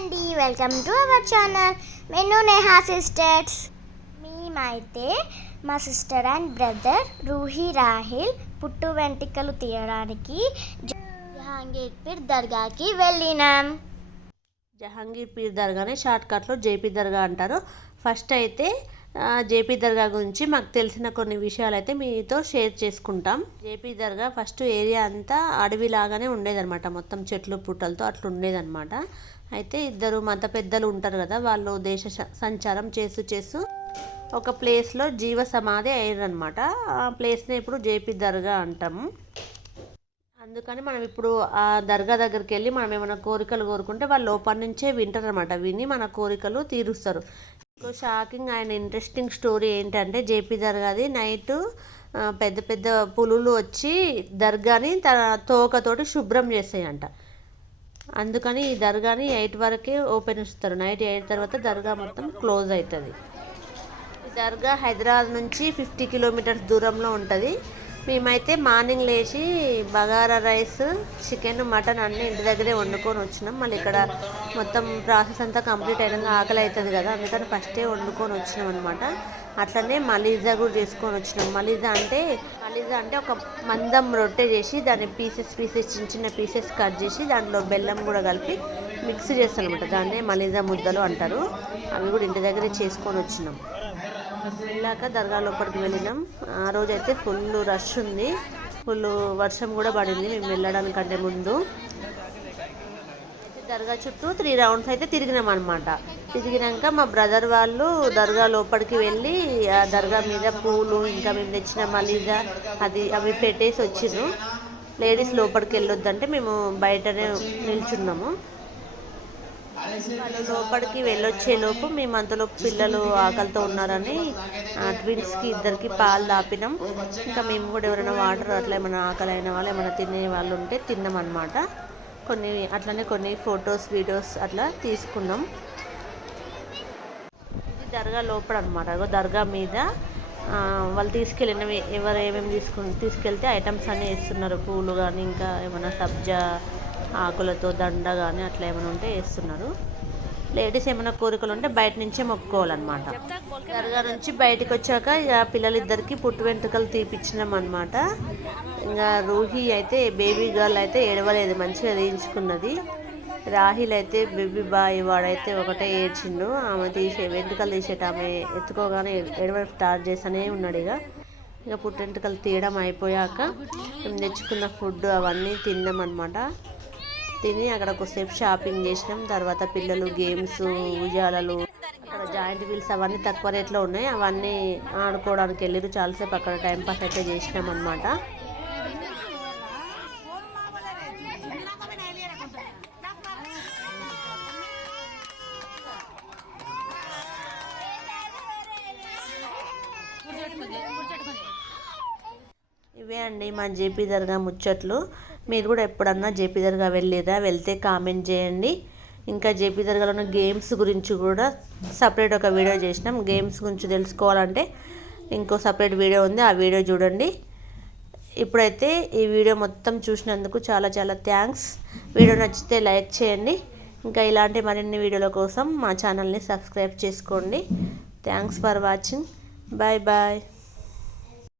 అండి. Welcome to our channel నేను Neha sisters మేమైతే మా sister and brother Roohi Rahil పుట్టు వెంట్రుకలు తీయడానికి జహాంగీర్పీర్ దర్గాకి వెళ్ళినాం. జహాంగీర్పీర్ దర్గానే షార్ట్కట్లో జేపీ దర్గా అంటారు. ఫస్ట్ అయితే జేపీ దర్గా గురించి మాకు తెలిసిన కొన్ని విషయాలు అయితే మీతో షేర్ చేసుకుంటాం. జేపీ దర్గా ఫస్ట్ ఏరియా అంతా అడవిలాగానే ఉండేదన్నమాట. మొత్తం చెట్లు పుట్టలతో అట్లా ఉండేదన్నమాట. అయితే ఇద్దరు మత పెద్దలు ఉంటారు కదా వాళ్ళు దేశ స- సంచారం చేస్తూ చేస్తూ ఒక ప్లేస్లో జీవ సమాధి అయ్యారనమాట ఆ ప్లేస్ని ఇప్పుడు జేపీ దర్గా అంటాము అందుకని మనం ఇప్పుడు ఆ దర్గా దగ్గరికి వెళ్ళి మనం ఏమైనా కోరికలు కోరుకుంటే వాళ్ళు లోపల నుంచే వింటారు అనమాట విని మన కోరికలు తీరుస్తారు. ఇంకో షాకింగ్ అండ్ ఇంట్రెస్టింగ్ స్టోరీ ఏంటంటే జేపీ దర్గాది నైట్ పెద్ద పెద్ద పులులు వచ్చి దర్గాని తన తోకతోటి శుభ్రం చేస్తాయంట. అందుకని ఈ దర్గాని ఎయిట్ వరకే ఓపెన్ ఇస్తారు నైట్ ఎయిట్ తర్వాత దర్గా మొత్తం క్లోజ్ అవుతుంది ఈ దర్గా హైదరాబాద్ నుంచి ఫిఫ్టీ కిలోమీటర్స్ దూరంలో ఉంటుంది. మేమైతే మార్నింగ్ లేచి బగారా రైస్ చికెన్ మటన్ అన్నీ ఇంటి దగ్గరే వండుకొని వచ్చినాం. మళ్ళీ ఇక్కడ మొత్తం ప్రాసెస్ అంతా కంప్లీట్ అయినాక ఆకలి అవుతుంది కదా అందుకని ఫస్టే వండుకొని వచ్చినాం అనమాట అట్లనే మలీజా కూడా చేసుకొని వచ్చినాం. మలీజా అంటే మలీజా అంటే ఒక మందం రొట్టె చేసి దాన్ని పీసెస్ పీసెస్ చిన్న చిన్న పీసెస్ కట్ చేసి దాంట్లో బెల్లం కూడా కలిపి మిక్స్ చేస్తాను అనమాట దాన్నే మలీజా ముద్దలు అంటారు. అవి కూడా ఇంటి దగ్గరే చేసుకొని వచ్చినాం. వెళ్ళాక దర్గా లోపలికి వెళ్ళినాం. ఆ రోజు అయితే ఫుల్ రష్ ఉంది. ఫుల్ వర్షం కూడా పడింది మేము వెళ్ళడానికంటే ముందు. దర్గా చుట్టూ త్రీ రౌండ్స్ అయితే తిరిగినాం అనమాట తిరిగినాక మా బ్రదర్ వాళ్ళు దర్గా లోపలికి వెళ్ళి ఆ దర్గా మీద పూలు ఇంకా మేము తెచ్చిన మలీదా అది అవి పెట్టేసి వచ్చిండ్రు లేడీస్ లోపలికి వెళ్ళొద్దంటే మేము బయటనే నిల్చున్నాము. వాళ్ళు లోపలికి వెళ్ళొచ్చే లోపు మేము అంతలోపు పిల్లలు ఆకలితో ఉన్నారని ట్విన్స్కి ఇద్దరికి పాలు దాపినాం ఇంకా మేము కూడా ఎవరైనా వాటర్ అట్లా ఏమైనా ఆకలి అయిన వాళ్ళు ఏమైనా తినే వాళ్ళు ఉంటే తిన్నాం అనమాట కొన్ని అట్లనే కొన్ని ఫొటోస్ వీడియోస్ అట్లా తీసుకున్నాం. ఇది దర్గా లోపల అనమాట దర్గా మీద వాళ్ళు తీసుకెళ్ళినవి ఎవరు ఏమేమి తీసుకు తీసుకెళ్తే ఐటమ్స్ అన్నీ వేస్తున్నారు. పూలు కానీ ఇంకా ఏమైనా సబ్జా ఆకులతో దండ కానీ అట్లా ఏమైనా ఉంటే వేస్తున్నారు. లేడీస్ ఏమైనా కోరికలు ఉంటే బయట నుంచే మొక్కుకోవాలన్నమాట. దర్గా నుంచి బయటకు వచ్చాక ఇక పిల్లలిద్దరికి పుట్టు వెంట్రుకలు తీపిచ్చినాం అనమాట ఇంకా రూహి అయితే బేబీ గర్ల్ అయితే ఏడవలేదు మంచిగా వేయించుకున్నది రాహిల్ అయితే బేబీ బాయ్ వాడైతే ఒకటే ఏడ్చిండు. ఆమె తీసే వెంట్రుకలు తీసేట ఆమె ఎత్తుకోగానే ఎడవలు స్టార్ట్ చేస్తూనే ఉన్నాడు ఇక. ఇక పుట్టెంటుకలు తీయడం అయిపోయాక మేము తెచ్చుకున్న ఫుడ్ అవన్నీ తిన్నాం అనమాట తిని అక్కడ కొద్దిసేపు షాపింగ్ చేసినాం. తర్వాత పిల్లలు గేమ్స్ ఉయ్యాలలు అక్కడ జాయింట్ వీల్స్ అవన్నీ తక్కువ రేట్లో ఉన్నాయి. అవన్నీ ఆడుకోవడానికి వెళ్ళారు. చాలాసేపు అక్కడ టైంపాస్ అయితే చేసినాం అనమాట ఇవే అండి మా జేపీ దర్గా ముచ్చట్లు. మీరు కూడా ఎప్పుడన్నా జేపీ దర్గా వెళ్ళేదా? వెళ్తే కామెంట్ చేయండి ఇంకా జేపీ దర్గాలో ఉన్న గేమ్స్ గురించి కూడా సపరేట్ ఒక వీడియో చేసినాం. గేమ్స్ గురించి తెలుసుకోవాలంటే ఇంకో సపరేట్ వీడియో ఉంది. ఆ వీడియో చూడండి. ఇప్పుడైతే ఈ వీడియో మొత్తం చూసినందుకు చాలా చాలా థ్యాంక్స్. వీడియో నచ్చితే లైక్ చేయండి. ఇంకా ఇలాంటి మరిన్ని వీడియోల కోసం మా ఛానల్ని సబ్స్క్రైబ్ చేసుకోండి. Thanks for watching. Bye bye.